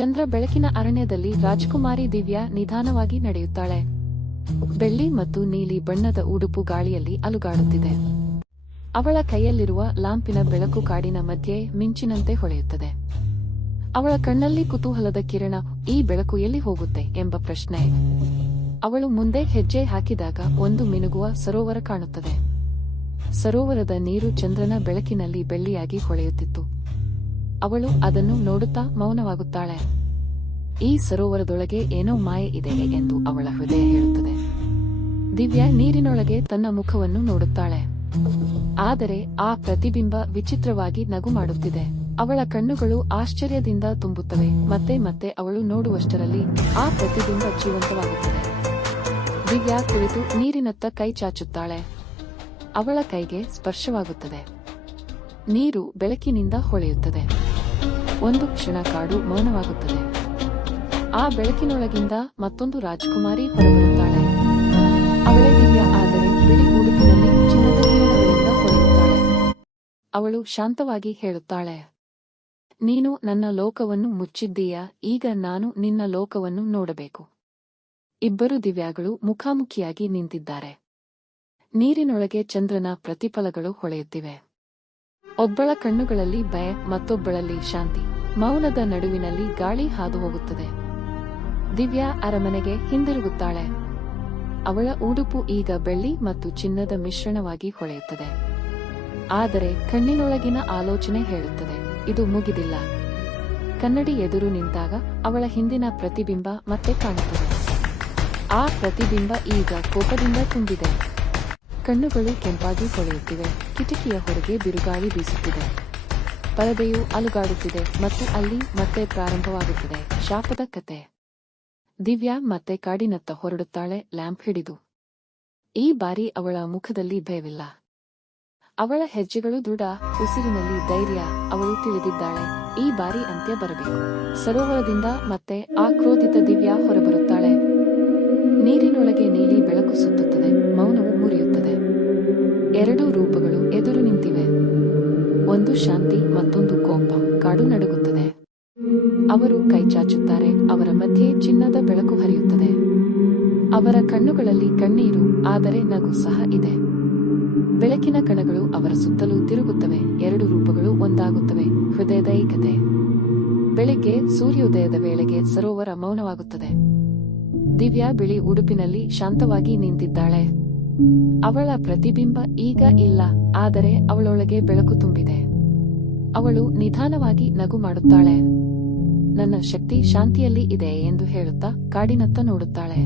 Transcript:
ಚಂದ್ರ ಬೆಳಕಿನ ಅರಣ್ಯದಲ್ಲಿ ರಾಜಕುಮಾರಿ ದಿವ್ಯಾ ನಿಧಾನವಾಗಿ ನಡೆಯುತ್ತಾಳೆ. ಬೆಳ್ಳಿ ಮತ್ತು ನೀಲಿ ಬಣ್ಣದ ಉಡುಪು ಗಾಳಿಯಲ್ಲಿ ಅಲುಗಾಡುತ್ತಿದೆ. ಅವಳ ಕೈಯಲ್ಲಿರುವ ಲಾಂಪಿನ ಬೆಳಕು ಕಾಡಿನ ಮಧ್ಯೆ ಮಿಂಚಿನಂತೆ ಹೊಳೆಯುತ್ತದೆ. ಅವಳ ಕಣ್ಣಲ್ಲಿ ಕುತೂಹಲದ ಕಿರಣ. ಈ ಬೆಳಕು ಎಲ್ಲಿ ಹೋಗುತ್ತೆ ಎಂಬ ಪ್ರಶ್ನೆ. ಅವಳು ಮುಂದೆ ಹೆಜ್ಜೆ ಹಾಕಿದಾಗ ಒಂದು ಮಿನುಗುವ ಸರೋವರ ಕಾಣುತ್ತದೆ. ಸರೋವರದ ನೀರು ಚಂದ್ರನ ಬೆಳಕಿನಲ್ಲಿ ಬೆಳ್ಳಿಯಾಗಿ ಹೊಳೆಯುತ್ತಿತ್ತು. ಅವಳು ಅದನ್ನು ನೋಡುತ್ತಾ ಮೌನವಾಗುತ್ತಾಳೆ. ಈ ಸರೋವರದೊಳಗೆ ಏನೋ ಮಾಯೆ ಇದೆ ಎಂದು ಅವಳ ಹೃದಯ ಹೇಳುತ್ತದೆ. ದಿವ್ಯಾ ನೀರಿನೊಳಗೆ ತನ್ನ ಮುಖವನ್ನು ನೋಡುತ್ತಾಳೆ. ಆದರೆ ಆ ಪ್ರತಿಬಿಂಬ ವಿಚಿತ್ರವಾಗಿ ನಗು ಮಾಡುತ್ತಿದೆ. ಅವಳ ಕಣ್ಣುಗಳು ಆಶ್ಚರ್ಯದಿಂದ ತುಂಬುತ್ತವೆ. ಮತ್ತೆ ಮತ್ತೆ ಅವಳು ನೋಡುವಷ್ಟರಲ್ಲಿ ಆ ಪ್ರತಿಬಿಂಬ ಜೀವಂತವಾಗುತ್ತದೆ. ದಿವ್ಯಾ ಕುಳಿತು ನೀರಿನತ್ತ ಕೈ ಚಾಚುತ್ತಾಳೆ. ಅವಳ ಕೈಗೆ ಸ್ಪರ್ಶವಾಗುತ್ತದೆ. ನೀರು ಬೆಳಕಿನಿಂದ ಹೊಳೆಯುತ್ತದೆ. ಒಂದು ಕ್ಷಣ ಕಾಡು ಮೌನವಾಗುತ್ತದೆ. ಆ ಬೆಳಕಿನೊಳಗಿಂದ ಮತ್ತೊಂದು ರಾಜಕುಮಾರಿ ಹೊರಬರುತ್ತಾಳೆ. ಅವಳೇ ದಿವ್ಯಾ, ಆದರೆ ಬಿಳಿ ಉಡುಪಿನಲ್ಲಿ ಚಿನ್ನದ ಕಿರಣಗಳಿಂದ ಹೊಳೆಯುತ್ತಾಳೆ. ಅವಳು ಶಾಂತವಾಗಿ ಹೇಳುತ್ತಾಳೆ, ನೀನು ನನ್ನ ಲೋಕವನ್ನು ಮುಚ್ಚಿದ್ದೀಯಾ, ಈಗ ನಾನು ನಿನ್ನ ಲೋಕವನ್ನು ನೋಡಬೇಕು. ಇಬ್ಬರು ದಿವ್ಯಾಗಳು ಮುಖಾಮುಖಿಯಾಗಿ ನಿಂತಿದ್ದಾರೆ. ನೀರಿನೊಳಗೆ ಚಂದ್ರನ ಪ್ರತಿಫಲಗಳು ಹೊಳೆಯುತ್ತಿವೆ. ಒಬ್ಬಳ ಕಣ್ಣುಗಳಲ್ಲಿ ಭಯ, ಮತ್ತೊಬ್ಬಳಲ್ಲಿ ಶಾಂತಿ. ಮೌನದ ನಡುವಿನಲ್ಲಿ ಗಾಳಿ ಹಾದು ಹೋಗುತ್ತದೆ. ದಿವ್ಯಾ ಅರಮನೆಗೆ ಹಿಂದಿರುಗುತ್ತಾಳೆ. ಅವಳ ಉಡುಪು ಈಗ ಬೆಳ್ಳಿ ಮತ್ತು ಚಿನ್ನದ ಮಿಶ್ರಣವಾಗಿ ಹೊಳೆಯುತ್ತದೆ. ಆದರೆ ಕಣ್ಣಿನೊಳಗಿನ ಆಲೋಚನೆ ಹೇಳುತ್ತದೆ, ಇದು ಮುಗಿದಿಲ್ಲ. ಕನ್ನಡಿ ಎದುರು ನಿಂತಾಗ ಅವಳ ಹಿಂದಿನ ಪ್ರತಿಬಿಂಬ ಮತ್ತೆ ಕಾಣುತ್ತದೆ. ಆ ಪ್ರತಿಬಿಂಬ ಈಗ ಕೋಪದಿಂದ ತುಂಬಿದೆ. ಕಣ್ಣುಗಳು ಕೆಂಪಾಗಿ ಹೊಳೆಯುತ್ತಿವೆ. ಕಿಟಕಿಯ ಹೊರಗೆ ಬಿರುಗಾಳಿ ಬೀಸುತ್ತಿದೆ. ಪರದೆಯು ಅಲುಗಾಡುತ್ತಿದೆ ಮತ್ತು ಅಲ್ಲಿ ಮತ್ತೆ ಪ್ರಾರಂಭವಾಗುತ್ತದೆ ಶಾಪದ ಕತೆ. ದಿವ್ಯಾ ಮತ್ತೆ ಕಾಡಿನತ್ತ ಹೊರಡುತ್ತಾಳೆ, ಲ್ಯಾಂಪ್ ಹಿಡಿದು. ಈ ಬಾರಿ ಅವಳ ಮುಖದಲ್ಲಿ ಭಯವಿಲ್ಲ. ಅವಳ ಹೆಜ್ಜೆಗಳು ದೃಢ, ಉಸಿರಿನಲ್ಲಿ ಧೈರ್ಯ. ಅವಳು ತಿಳಿದಿದ್ದಾಳೆ, ಈ ಬಾರಿ ಅಂತ್ಯ ಬರಬೇಕು. ಸರೋವರದಿಂದ ಮತ್ತೆ ಆಕ್ರೋಧಿತ ದಿವ್ಯಾ ಹೊರಬರುತ್ತಾಳೆ. ನೀರಿನೊಳಗೆ ನೀಲಿ ಬೆಳಕು ಸುತ್ತುತ್ತದೆ. ಮೌನವು ಮುರಿಯುತ್ತದೆ. ಎರಡು ರೂಪಗಳು ಎದುರು ನಿಂತಿವೆ. ಒಂದು ಶಾಂತಿ, ಮತ್ತೊಂದು ಕೋಪ. ಕಾಡು ನಡುಗುತ್ತದೆ. ಅವರು ಕೈಚಾಚುತ್ತಾರೆ. ಅವರ ಮಧ್ಯೆ ಚಿನ್ನದ ಬೆಳಕು ಹರಿಯುತ್ತದೆ. ಅವರ ಕಣ್ಣುಗಳಲ್ಲಿ ಕಣ್ಣೀರು, ಆದರೆ ನಗು ಸಹ ಇದೆ. ಬೆಳಕಿನ ಕಣಗಳು ಅವರ ಸುತ್ತಲೂ ತಿರುಗುತ್ತವೆ. ಎರಡು ರೂಪಗಳು ಒಂದಾಗುತ್ತವೆ. ಹೃದಯದ ಏಕತೆ. ಬೆಳಿಗ್ಗೆ ಸೂರ್ಯೋದಯದ ವೇಳೆಗೆ ಸರೋವರ ಮೌನವಾಗುತ್ತದೆ. ದಿವ್ಯಾ ಬಿಳಿ ಉಡುಪಿನಲ್ಲಿ ಶಾಂತವಾಗಿ ನಿಂತಿದ್ದಾಳೆ. ಅವಳ ಪ್ರತಿಬಿಂಬ ಈಗ ಇಲ್ಲ, ಆದರೆ ಅವಳೊಳಗೆ ಬೆಳಕು ತುಂಬಿದೆ. ಅವಳು ನಿಧಾನವಾಗಿ ನಗು ಮಾಡುತ್ತಾಳೆ. ನನ್ನ ಶಕ್ತಿ ಶಾಂತಿಯಲ್ಲಿ ಇದೆ ಎಂದು ಹೇಳುತ್ತಾ ಕಾಡಿನತ್ತ ನೋಡುತ್ತಾಳೆ.